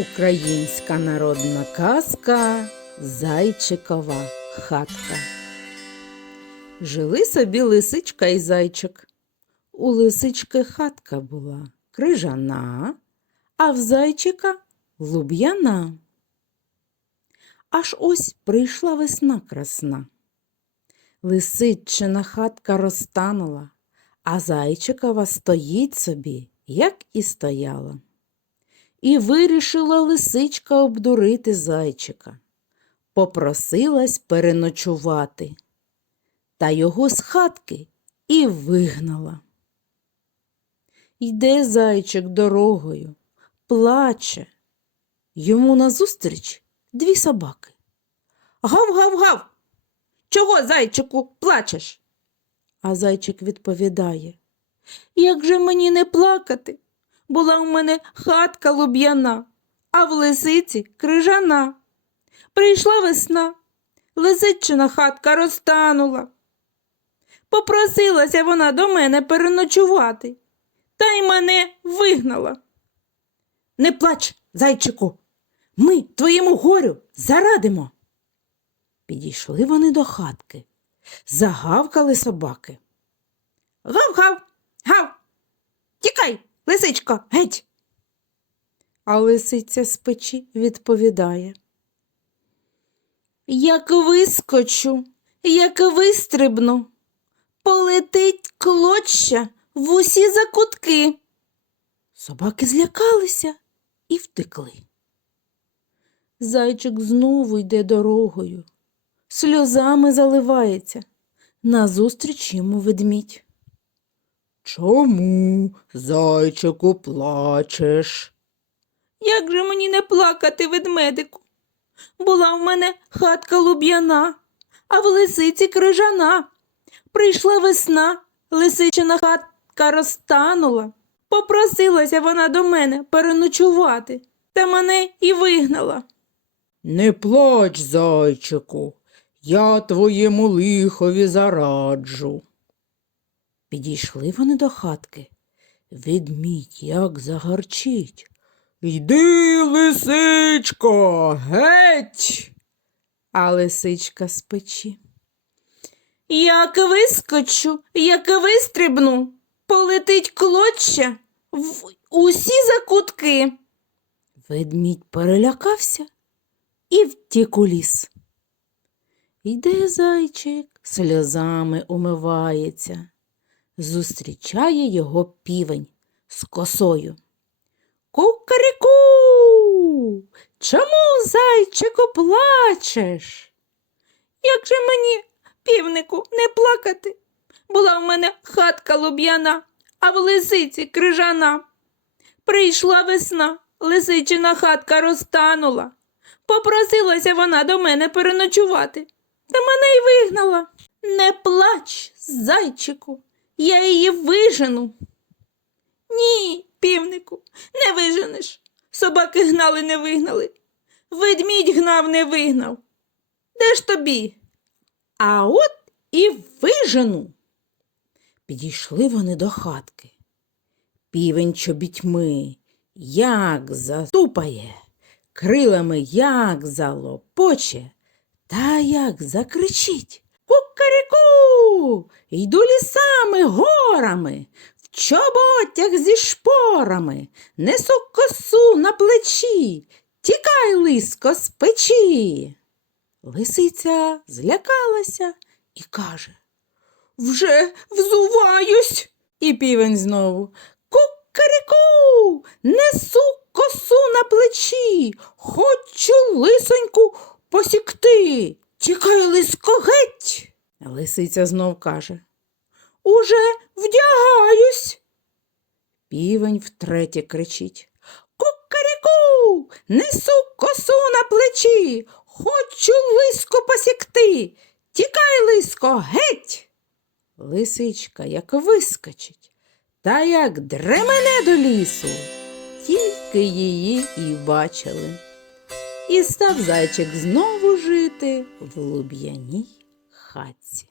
Українська народна казка Зайчикова хатка. Жили собі лисичка і зайчик. У лисички хатка була крижана, а в зайчика луб'яна. Аж ось прийшла весна красна. Лисичина хатка розтанула, а зайчикова стоїть собі, як і стояла. І вирішила лисичка обдурити зайчика. Попросилась переночувати, та його з хатки і вигнала. Йде зайчик дорогою, плаче. Йому назустріч дві собаки. Гав-гав-гав! Чого, зайчику, плачеш? А зайчик відповідає, як же мені не плакати? Була в мене хатка луб'яна, а в лисиці крижана. Прийшла весна, лисичина хатка розтанула. Попросилася вона до мене переночувати, та й мене вигнала. Не плач, зайчику, ми твоєму горю зарадимо. Підійшли вони до хатки, загавкали собаки. Гав-гав, гав, тікай, лисичко, геть. А лисиця з печі відповідає. Як вискочу, як вистрибну, полетить клоча в усі закутки. Собаки злякалися і втекли. Зайчик знову йде дорогою, сльозами заливається. Назустріч йому ведмідь. Чому, зайчику, плачеш? Як же мені не плакати, ведмедику? Була в мене хатка луб'яна, а в лисиці крижана. Прийшла весна, лисичина хатка розтанула. Попросилася вона до мене переночувати, та мене і вигнала. Не плач, зайчику, я твоєму лихові зараджу. Підійшли вони до хатки. Ведмідь як загарчить. Йди, лисичко, геть. А лисичка з печі. Як вискочу, як вистрибну, полетить клоча в усі закутки. Ведмідь перелякався і втік у ліс. Йде зайчик, сльозами умивається. Зустрічає його півень з косою. Кукаріку, чому, зайчику, плачеш? Як же мені, півнику, не плакати? Була в мене хатка луб'яна, а в лисиці крижана. Прийшла весна, лисичина хатка розтанула. Попросилася вона до мене переночувати, та мене й вигнала. Не плач, зайчику, я її вижену. Ні, півнику, не виженеш. Собаки гнали, не вигнали. Ведмідь гнав, не вигнав. Де ж тобі? А от і вижену. Підійшли вони до хатки. Півень чобітьми, як заступає, крилами як залопоче, та як закричить. Кукаріку, йду лісами, горами, в чоботях зі шпорами, несу косу на плечі, тікай, лиско, з печі. Лисиця злякалася і каже Вже взуваюсь. І півень знову Кукаріку, несу косу на плечі, хочу лисоньку посікти. Тікай, лиско, геть. Лисиця знов каже Уже вдягаюсь. Півень втретє кричить Кукаріку, несу косу на плечі, хочу лиско посікти. Тікай, лиско, геть. Лисичка як вискочить, та як дремене до лісу, тільки її і бачили. І став зайчик знову жити в луб'яній хатці.